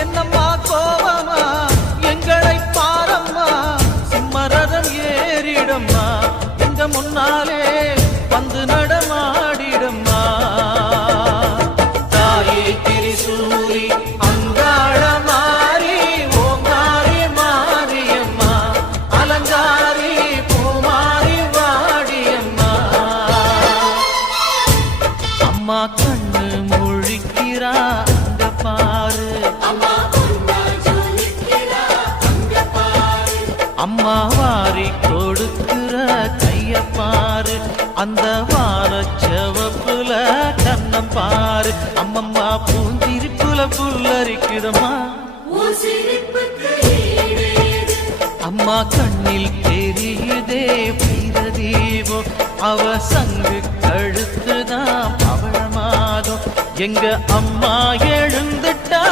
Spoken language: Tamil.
என்னம்மா கோவமா எங்களை பாரம்மா சிம்மரதம் ஏறிடம்மா எங்க முன்னாலே வந்து நடமாடிடம்மா தாயே திரிசூலி அங்காள மாறி ஓங்காரி மாரியம்மா அலங்காரி பூமாரி வாடியம்மா அம்மா கண்ணு முழிக்கிறா அங்க பாரு அம்மா வாரி கொடுக்கிற கைய பாரு அந்த வானச்சவப்புல கண்ணம் பாரு அம்மம்மா பூந்திரிப்புல புல்லரிக்குதம்மா அம்மா கண்ணில் தெரியுதே வீரதீபம் அவ சங்கு கழுத்துதான் பவளமாதம் எங்க அம்மா எழுந்துட்டா